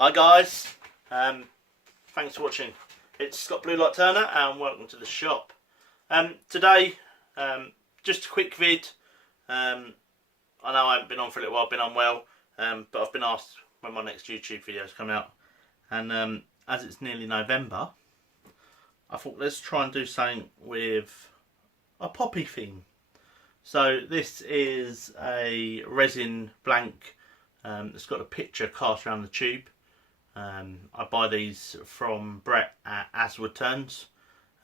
Hi guys, thanks for watching. It's Bluelight Turner and welcome to the shop. Today, just a quick vid. I know I haven't been on for a little while, I've been unwell, but I've been asked when my next YouTube videos come out. And as it's nearly November, I thought let's try and do something with a poppy theme. So this is a resin blank. It's got a picture cast around the tube. I buy these from Brett at Woodturning,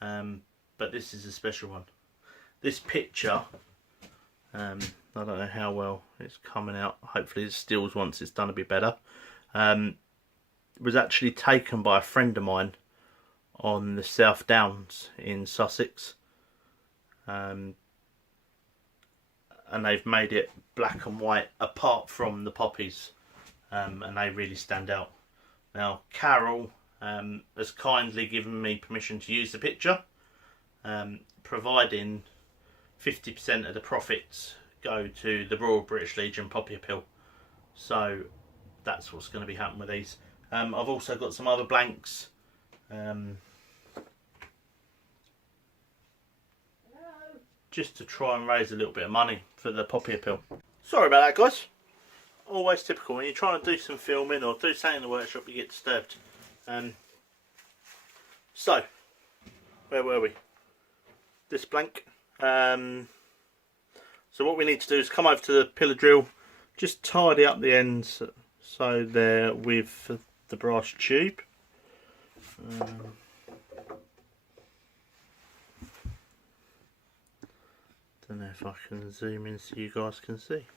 but this is a special one. This picture, I don't know how well it's coming out, hopefully it stills once it's done a bit better, was actually taken by a friend of mine on the South Downs in Sussex, and they've made it black and white apart from the poppies, and they really stand out. Now Carol has kindly given me permission to use the picture, providing 50% of the profits go to the Royal British Legion Poppy Appeal. So that's what's going to be happening with these. I've also got some other blanks. Just to try and raise a little bit of money for the Poppy Appeal. Sorry about that guys. Always typical when you're trying to do some filming or do something in the workshop, you get disturbed. So where were we? This blank. So what we need to do is come over to the pillar drill, just tidy up the ends so they're with the brass tube. Don't know if I can zoom in so you guys can see.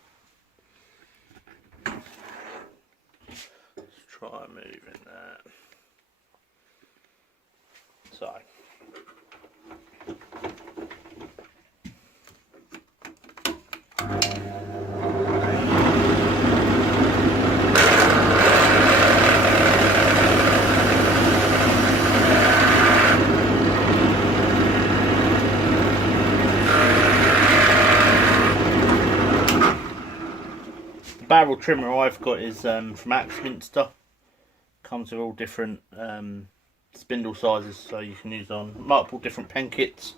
Let's try moving that. So. Barrel trimmer I've got is from Axminster. Comes with all different spindle sizes, so you can use on multiple different pen kits.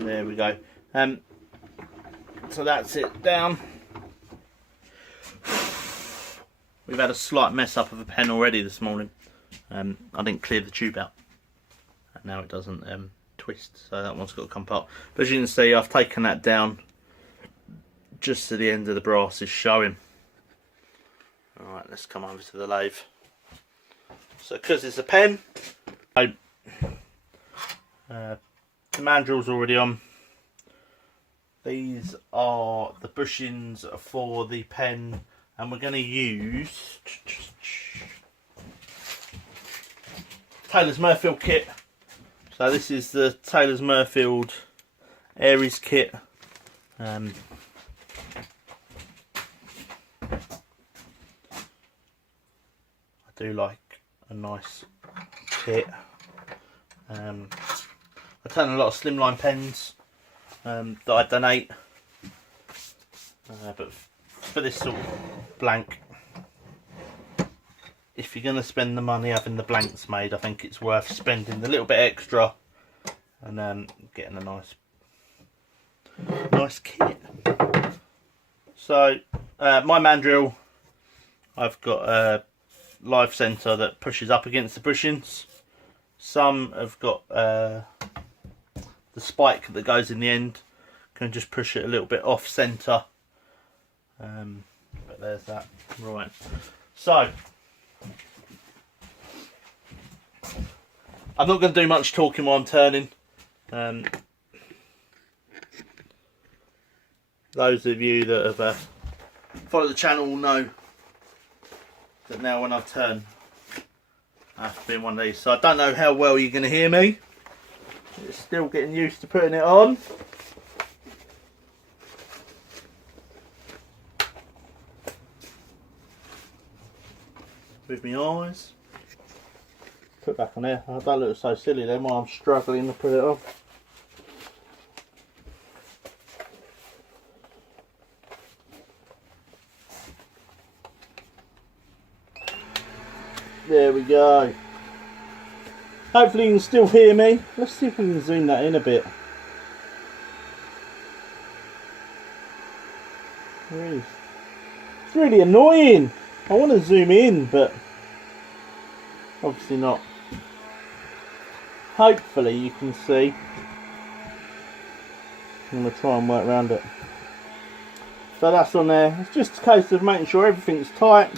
There we go. So that's it down. We've had a slight mess up of a pen already this morning. I didn't clear the tube out, and now it doesn't twist, so that one's got to come apart. But as you can see, I've taken that down just to the end of the brass is showing. Alright, let's come over to the lathe. So because it's a pen, the mandrel's already on. These are the bushings for the pen, and we're going to use Taylor's Mirfield kit. So this is the Taylor's Mirfield Aries kit. I do like a nice kit. I turn a lot of slimline pens that I donate, but for this sort of blank, if you're going to spend the money having the blanks made, I think it's worth spending a little bit extra and getting a nice kit. So my mandrel, I've got a live centre that pushes up against the bushings. Some have got the spike that goes in the end, can just push it a little bit off centre, but there's that. Right, so I'm not going to do much talking while I'm turning. Those of you that have followed the channel will know that now when I turn I have to be in one of these, so I don't know how well you're going to hear me. It's still getting used to putting it on. With my eyes. Put it back on there. That looks so silly then while I'm struggling to put it on. There we go. Hopefully you can still hear me. Let's see if we can zoom that in a bit. There it is. It's really annoying. I want to zoom in, but obviously not. Hopefully you can see. I'm going to try and work around it. So that's on there. It's just a case of making sure everything's tight.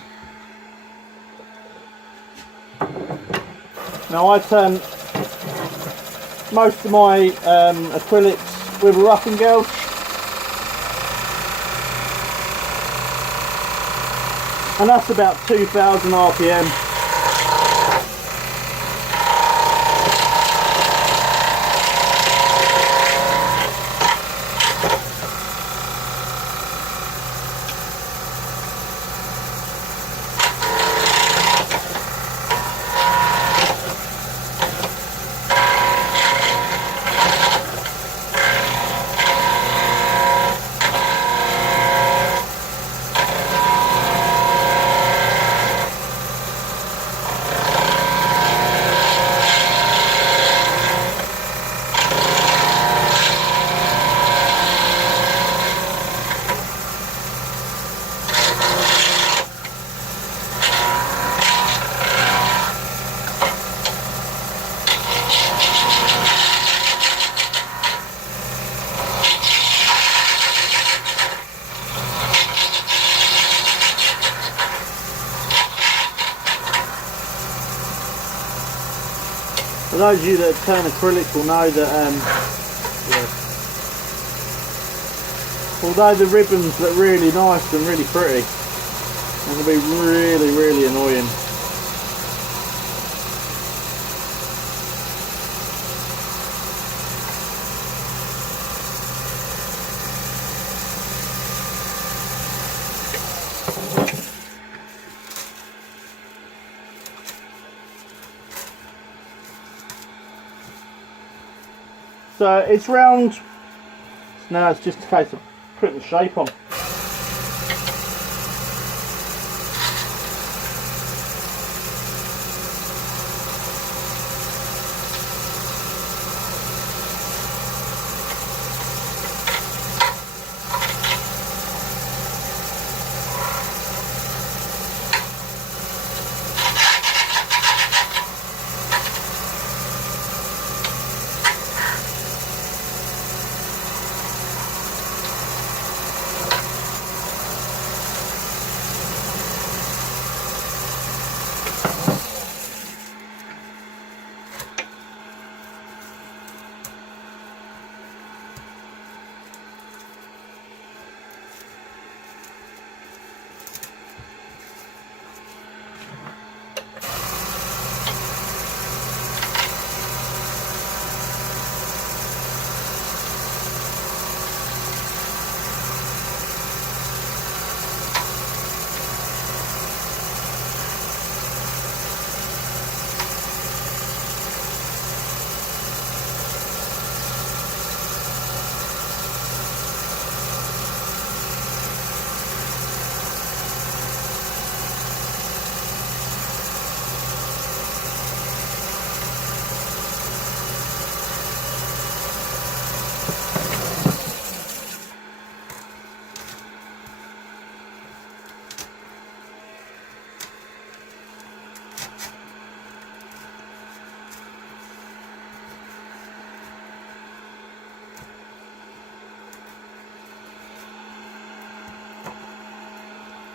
Now I turn most of my acrylics with a rough and gouge. And that's about 2000 RPM. For those of you that turn acrylic will know that although the ribbons look really nice and really pretty, they can be really, really annoying. So it's round, so now it's just a case of putting the shape on.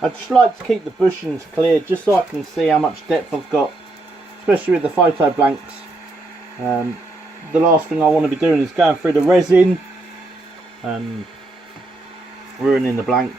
I just like to keep the bushings clear just so I can see how much depth I've got, especially with the photo blanks. The last thing I want to be doing is going through the resin and ruining the blank.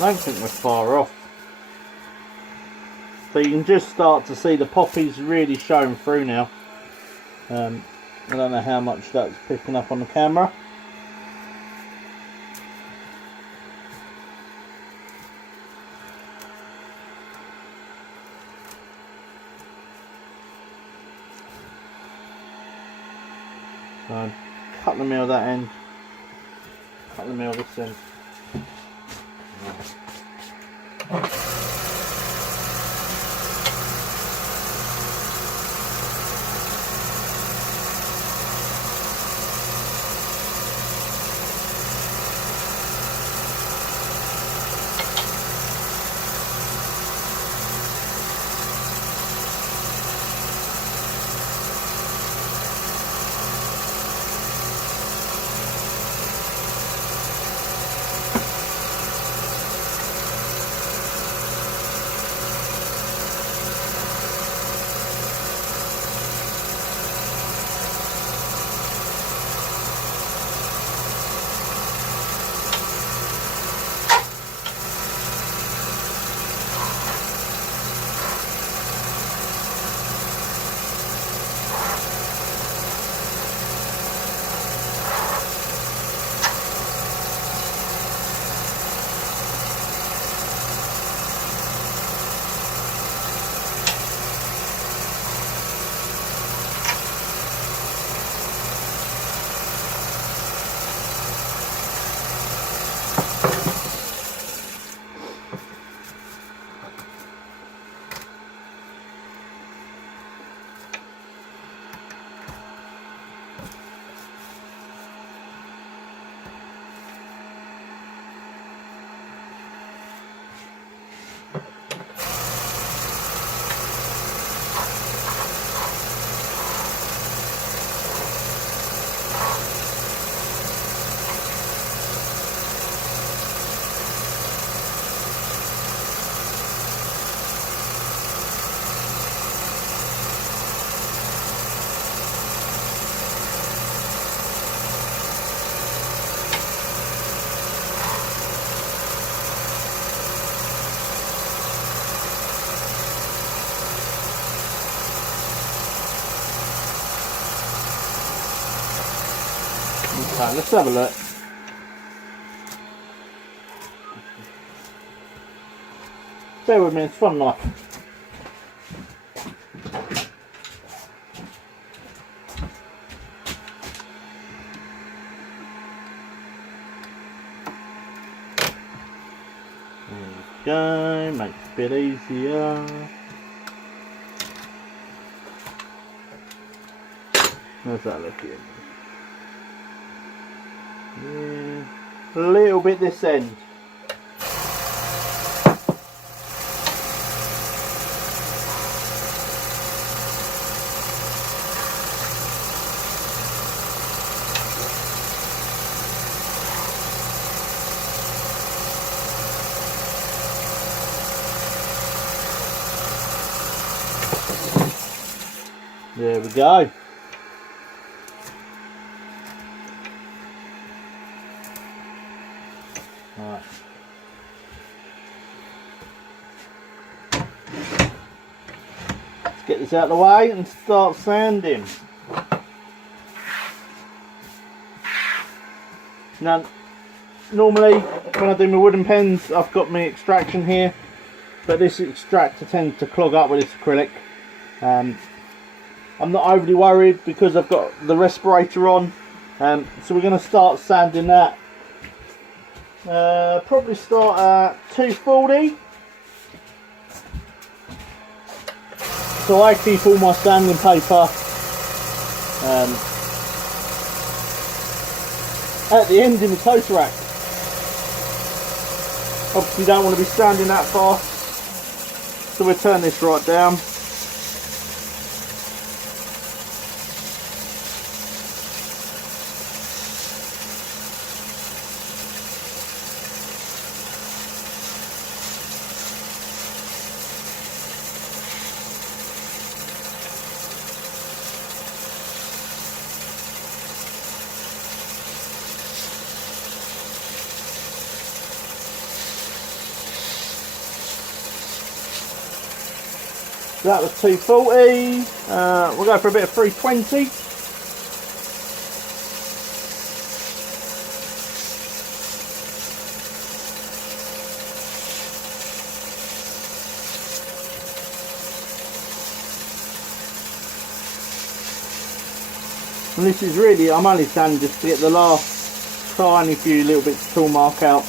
I don't think we're far off. So you can just start to see the poppies really showing through now. I don't know how much that's picking up on the camera. So, cut the mill that end, cut the mill this end. Okay, let's have a look. Bear with me, it's fun enough. There we go, makes it a bit easier. How's that looking? Yeah, a little bit this end. There we go. Right. Let's get this out of the way and start sanding. Now, normally when I do my wooden pens, I've got my extraction here, but this extractor tends to clog up with this acrylic. I'm not overly worried because I've got the respirator on, so we're going to start sanding that. Probably start at 240. So I keep all my sanding paper at the end in the toast rack. Obviously you don't want to be sanding that fast, so we'll turn this right down. that was 240. We'll go for a bit of 320. And this is really, I'm only standing just to get the last tiny few little bits of tool mark out.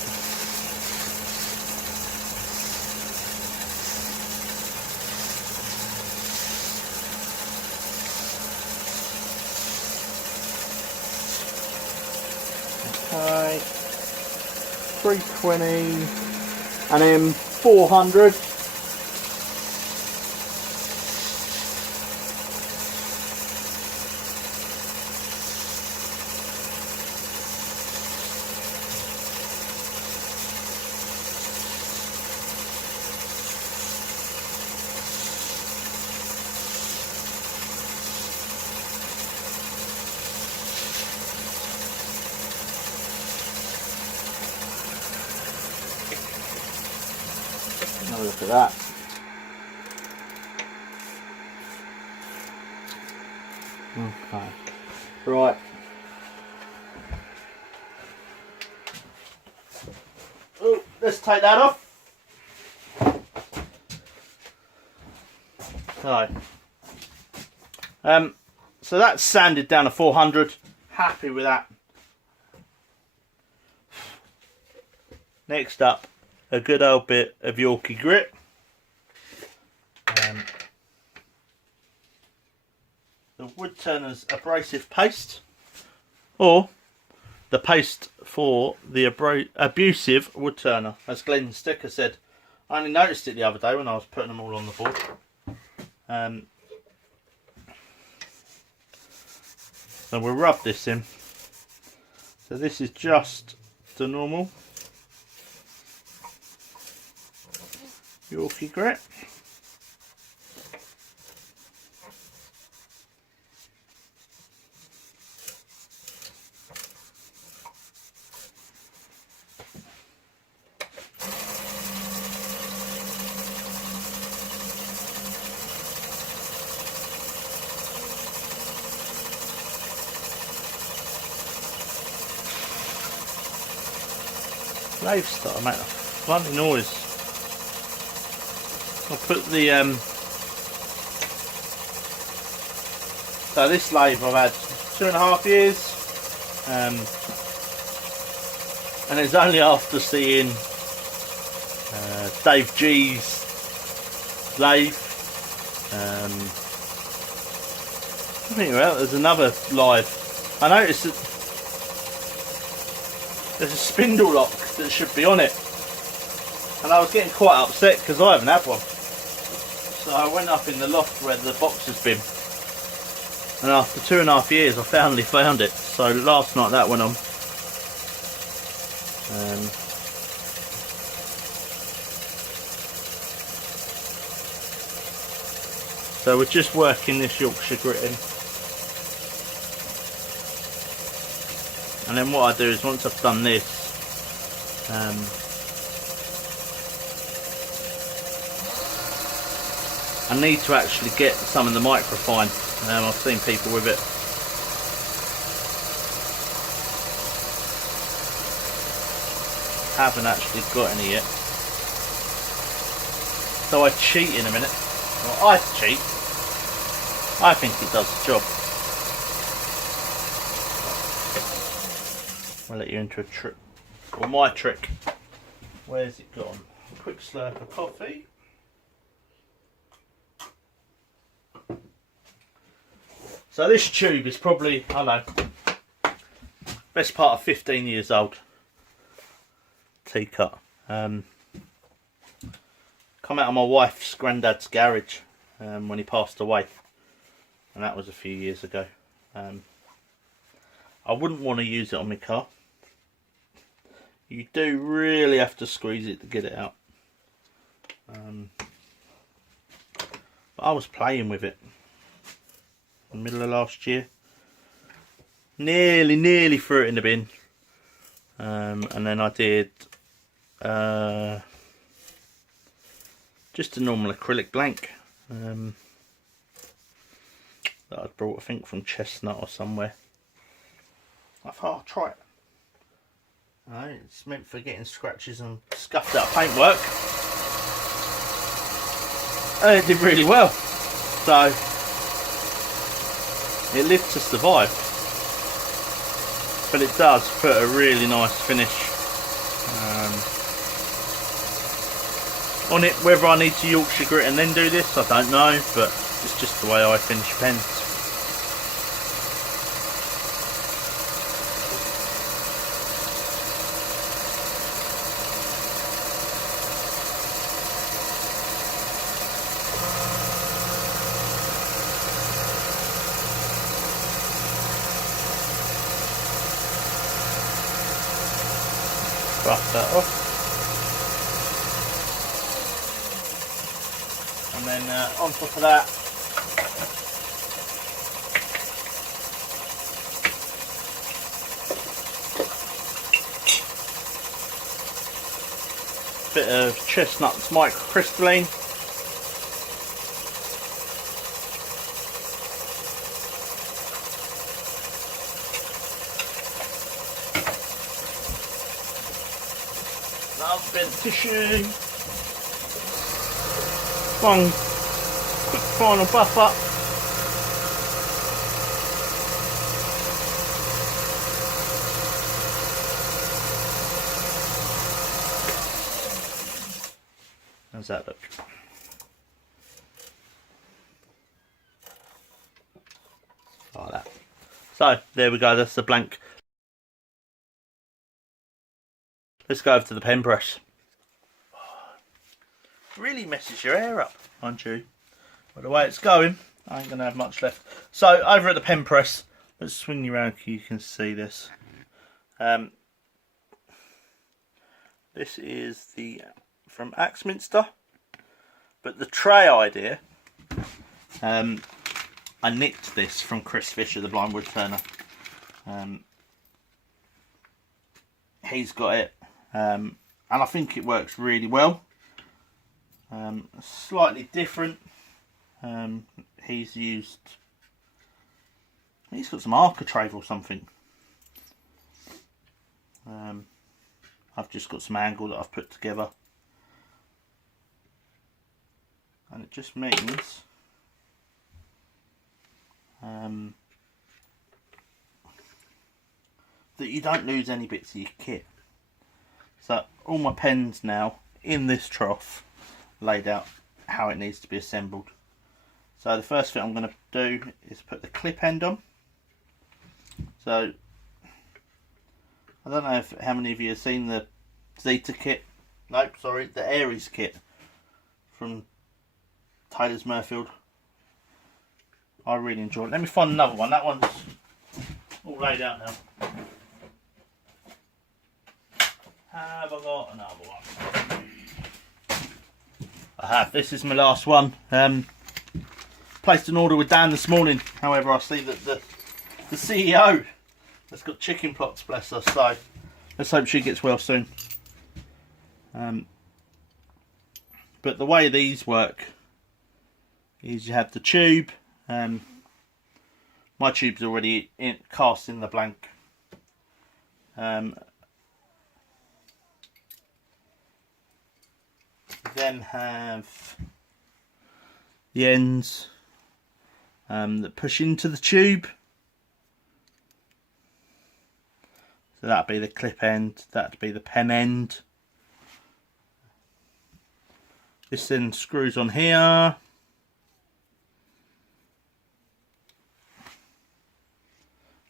Okay, 320 and then 400. Have a look at that. Okay, right. Oh, let's take that off. So that's sanded down to 400. Happy with that. Next up, a good old bit of Yorkie grit. The Woodturner's abrasive paste, or the paste for the abusive Woodturner, as Glenn Sticker said. I only noticed it the other day when I was putting them all on the board. So we'll rub this in. So this is just the normal Yorkie grit. Lathe starter make a funny noise. I'll put the so this lathe I've had 2.5 years, and it's only after seeing Dave G's lathe. I think well, there's another lathe. I noticed that there's a spindle lock that should be on it, and I was getting quite upset because I haven't had one. So I went up in the loft where the box has been, and after 2.5 years I finally found it. So last night that went on. So we're just working this Yorkshire grit in. And then what I do is once I've done this, I need to actually get some of the microfine. I've seen people with it. Haven't actually got any yet. So I cheat in a minute. Well, I cheat. I think it does the job. I'll let you into a trick, or my trick. Where's it gone? A quick slurp of coffee. So this tube is probably, I don't know, best part of 15 years old. Teacut. Come out of my wife's granddad's garage when he passed away, and that was a few years ago. I wouldn't want to use it on my car. You do really have to squeeze it to get it out. But I was playing with it in the middle of last year. Nearly threw it in the bin. And then I did just a normal acrylic blank. that I'd brought, I think from Chestnut or somewhere. I thought I'll try it. It's meant for getting scratches and scuffed out paintwork. And it did really well. So it lived to survive. But it does put a really nice finish on it. Whether I need to Yorkshire grit and then do this, I don't know, but it's just the way I finish pens. Rough that off. And then on top of that, bit of Chestnut's microcrystalline. Another bit of tissue. One quick final buff up. How's that look? Like that. So there we go, that's the blank. Let's go over to the pen press. Really messes your hair up, aren't you? But the way it's going, I ain't gonna have much left. So over at the pen press, let's swing you around so you can see this. This is the from Axminster, but the tray idea, I nicked this from Chris Fisher, the blind woodturner. He's got it, and I think it works really well. Slightly different. He's got some architrave or something. I've just got some angle that I've put together, and it just means that you don't lose any bits of your kit. So all my pens now in this trough, laid out how it needs to be assembled. So the first thing I'm going to do is put the clip end on. So I don't know how many of you have seen the Zeta kit. Nope, sorry, the Aries kit from Taylor's Mirfield. I really enjoy it. Let me find another one. That one's all laid out now. Have I got another one? I have. This is my last one. Placed an order with Dan this morning. However, I see that the CEO has got chicken pox, bless her. So let's hope she gets well soon. But the way these work is you have the tube. My tube's already cast in the blank. Then have the ends that push into the tube. So that'd be the clip end, that'd be the pen end. This then screws on here.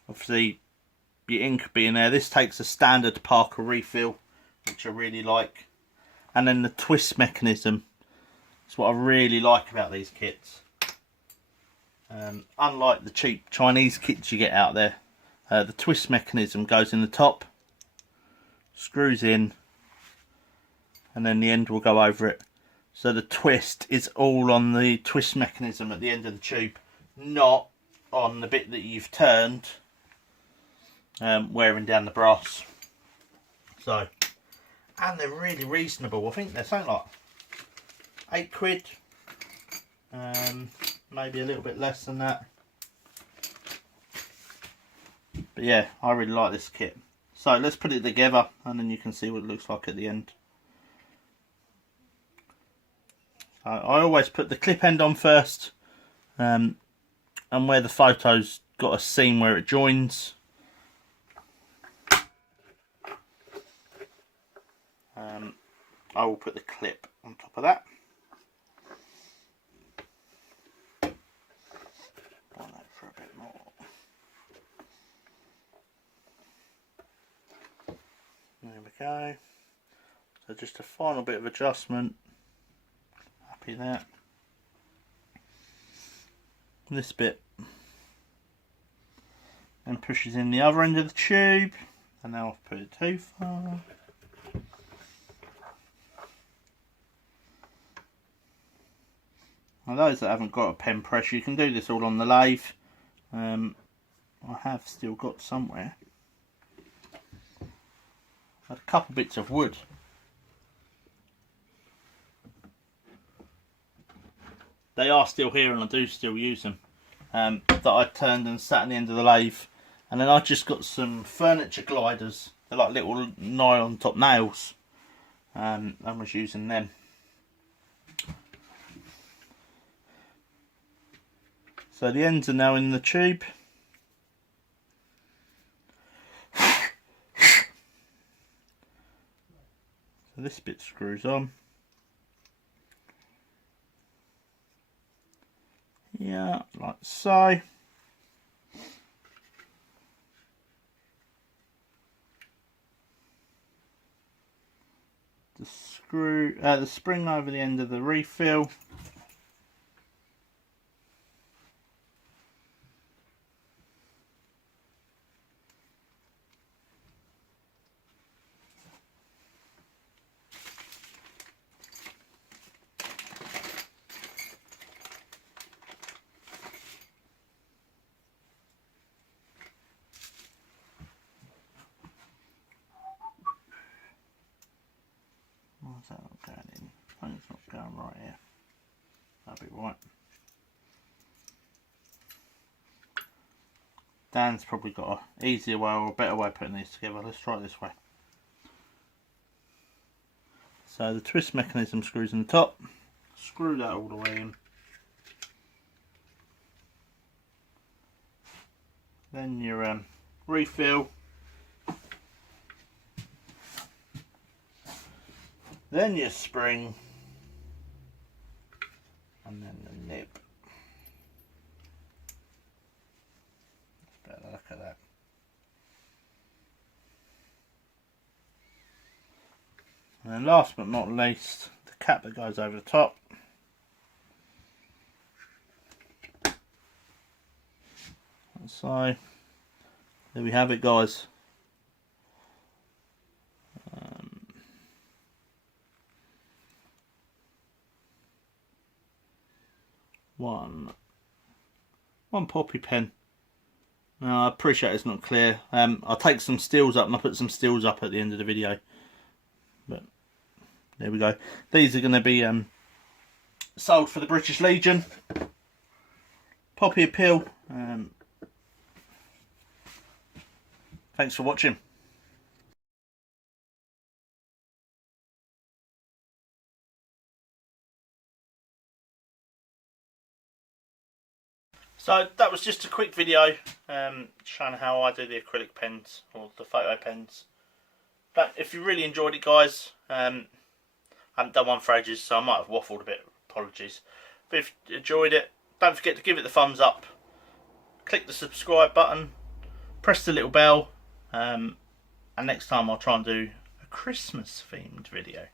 Obviously your ink being there. This takes a standard Parker refill, which I really like. And then the twist mechanism is what I really like about these kits. Unlike the cheap Chinese kits you get out there, the twist mechanism goes in the top, screws in, and then the end will go over it. So the twist is all on the twist mechanism at the end of the tube, not on the bit that you've turned, wearing down the brass. So, and they're really reasonable. I think they're something like £8, maybe a little bit less than that. But yeah, I really like this kit. So let's put it together and then you can see what it looks like at the end. So I always put the clip end on first, and where the photo's got a seam where it joins. I will put the clip on top of that. Pull that for a bit more. There we go. So just a final bit of adjustment. Happy there. This bit and pushes in the other end of the tube, and now I've put it too far. Now those that haven't got a pen press, you can do this all on the lathe. I have still got somewhere a couple bits of wood. They are still here and I do still use them, that I turned and sat at the end of the lathe. And then I just got some furniture gliders. They're like little nylon top nails, and was using them. So the ends are now in the tube. So this bit screws on. Yeah, like so. The spring over the end of the refill. Why's that not going in? I think it's not going right here. That'll be right. Dan's probably got an easier way or a better way of putting these together. Let's try it this way. So the twist mechanism screws in the top. Screw that all the way in. Then your refill. Then your spring. And then the nib. Let's better look at that. And then last but not least, the cap that goes over the top. So there we have it, guys. One poppy pen. Now I appreciate it's not clear. I'll take some stills up and I'll put some stills up at the end of the video. But there we go. These are going to be sold for the British Legion. Poppy appeal. Thanks for watching. So that was just a quick video showing how I do the acrylic pens or the photo pens. But if you really enjoyed it, guys, I haven't done one for ages, so I might have waffled a bit. Apologies. But if you enjoyed it, don't forget to give it the thumbs up. Click the subscribe button. Press the little bell. And next time I'll try and do a Christmas themed video.